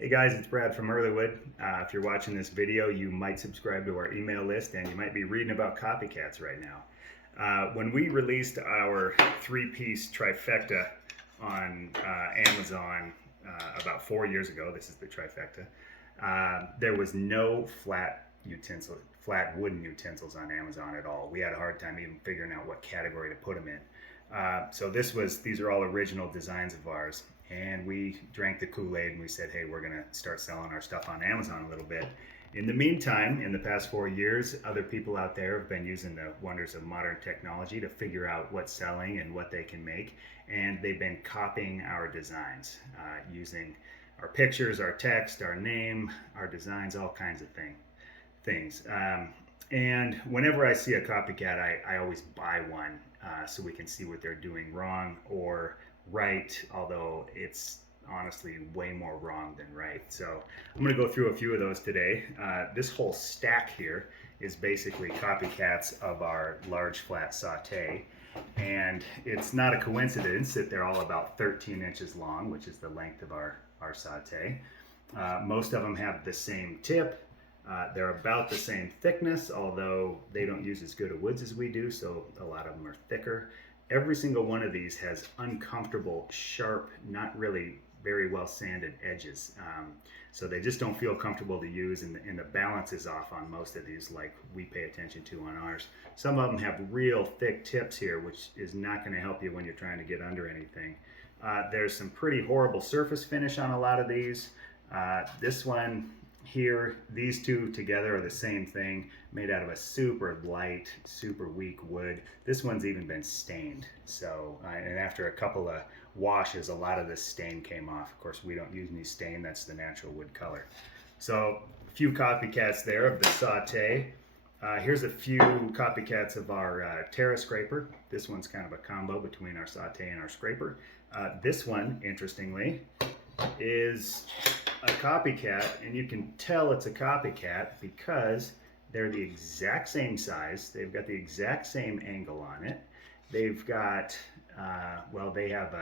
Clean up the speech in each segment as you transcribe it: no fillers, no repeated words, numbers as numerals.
Hey guys, it's Brad from Earlywood. If you're watching this video, you might subscribe to our email list and you might be reading about Copycats right now. When we released our three-piece trifecta on Amazon about 4 years ago, this is the trifecta, there was no flat wooden utensils on Amazon at all. We had a hard time even figuring out what category to put them in. So these are all original designs of ours, and we drank the Kool-Aid and we said, hey, we're gonna start selling our stuff on Amazon a little bit. In the meantime, in the past 4 years, other people out there have been using the wonders of modern technology to figure out what's selling and what they can make, and they've been copying our designs, using our pictures, our text, our name, our designs, all kinds of things. And whenever I see a copycat, I always buy one so we can see what they're doing wrong or right, although it's honestly way more wrong than right. So I'm going to go through a few of those today. This whole stack here is basically copycats of our large flat saute. And it's not a coincidence that they're all about 13 inches long, which is the length of our saute. Most of them have the same tip. They're about the same thickness, although they don't use as good a woods as we do, so a lot of them are thicker. Every single one of these has uncomfortable, sharp, not really very well sanded edges. So they just don't feel comfortable to use, and the balance is off on most of these, like we pay attention to on ours. Some of them have real thick tips here, which is not going to help you when you're trying to get under anything. There's some pretty horrible surface finish on a lot of these. This one here, these two together are the same thing, made out of a super light, super weak wood. This one's even been stained. So, and after a couple of washes, a lot of this stain came off. Of course, we don't use any stain, that's the natural wood color. So, a few copycats there of the saute. Here's a few copycats of our Terra scraper. This one's kind of a combo between our saute and our scraper. This one, interestingly, is a copycat, and you can tell it's a copycat because they're the exact same size. They've got the exact same angle on it. They've got, they have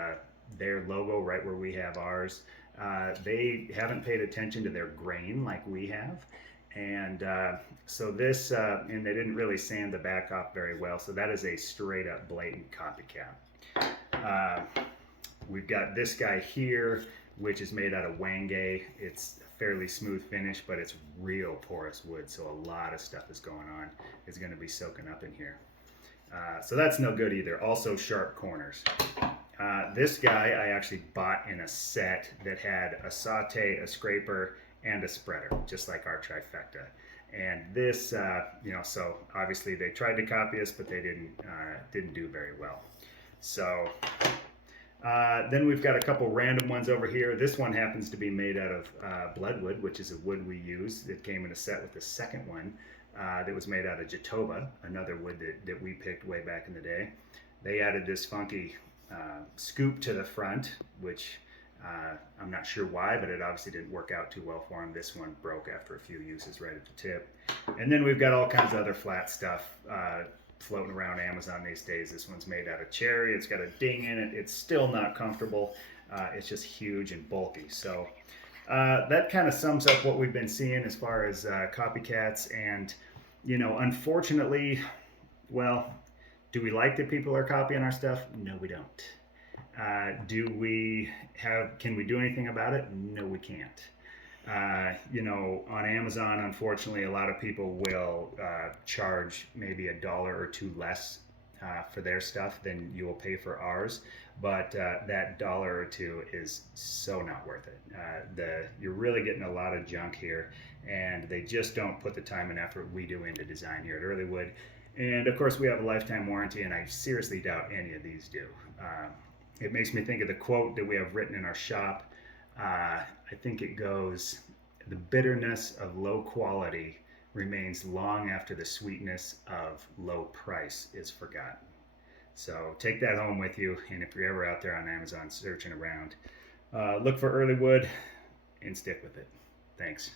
their logo right where we have ours. They haven't paid attention to their grain like we have. And so this, and they didn't really sand the back off very well. So that is a straight up blatant copycat. We've got this guy here, which is made out of wenge. It's a fairly smooth finish, but it's real porous wood, so a lot of stuff is going on. It's going to be soaking up in here. So that's no good either. Also sharp corners. This guy I actually bought in a set that had a saute, a scraper, and a spreader, just like our trifecta. And this, so obviously they tried to copy us, but they didn't do very well. So then we've got a couple random ones over here. This one happens to be made out of bloodwood, which is a wood we use. It came in a set with the second one that was made out of jatoba, another wood that we picked way back in the day. They added this funky scoop to the front, which I'm not sure why, but it obviously didn't work out too well for them. This one broke after a few uses right at the tip. And then we've got all kinds of other flat stuff floating around Amazon these days. This one's made out of cherry. It's got a ding in it. It's still not comfortable. It's just huge and bulky. So that kind of sums up what we've been seeing as far as copycats. And, unfortunately, well, do we like that people are copying our stuff? No, we don't. Can we do anything about it? No, we can't. On Amazon, unfortunately, a lot of people will charge maybe $1 or $2 less for their stuff than you will pay for ours. But that $1 or $2 is so not worth it. You're really getting a lot of junk here, and they just don't put the time and effort we do into design here at Earlywood. And of course, we have a lifetime warranty, and I seriously doubt any of these do. It makes me think of the quote that we have written in our shop. I think it goes, "The bitterness of low quality remains long after the sweetness of low price is forgotten." So take that home with you, and if you're ever out there on Amazon searching around, look for Earlywood and stick with it. Thanks.